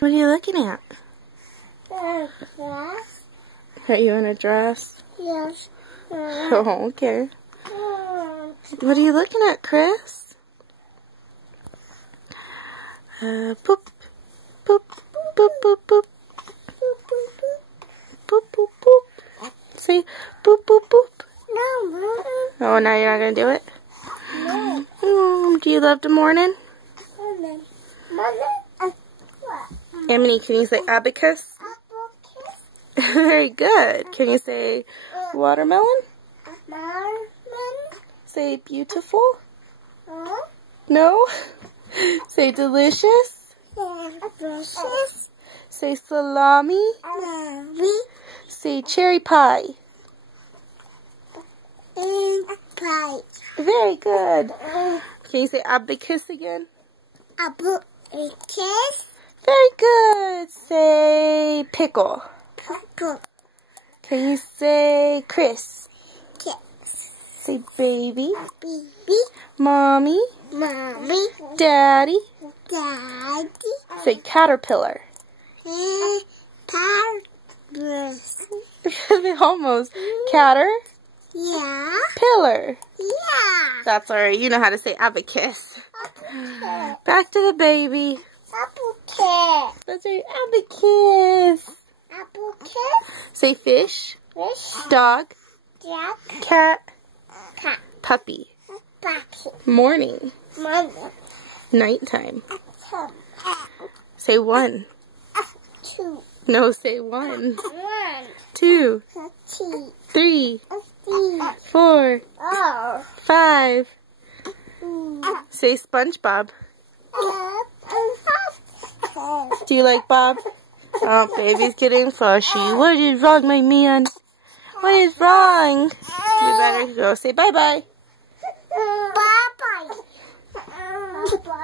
What are you looking at? Dress. Are you in a dress? Yes. Oh, okay. What are you looking at, Chris? Boop. Boop. Boop, boop, boop. Boop, boop, boop. Say boop, boop, boop. No. Oh, now you're not going to do it? No. Do you love the morning? Mother. Emily, can you say abacus? Very good. Can you say watermelon? Say beautiful? No? Say delicious? Say salami? Say cherry pie. Very good. Can you say abacus again? Abacus. Very good. Say pickle. Can you say Chris? Kiss. Say baby. Baby. Mommy. Mommy. Daddy. Daddy. Say caterpillar. Paris. Almost. Catter. Yeah. Pillar. Yeah. That's alright. You know how to say abacus. Abacus. Back to the baby. Abacus. That's right. Abacus. Abacus. Say fish. Fish. Dog. Duck. Cat. Cat. Puppy. Puppy. Morning. Mother. Nighttime. Two. Say one. Two. No, say one. 1. 2. 2. 3. 3. 4. 4. 5. Say SpongeBob. Do you like Bob? Oh, baby's getting flushy. What is wrong, my man? What is wrong? We better go say bye-bye. Bye-bye. Bye.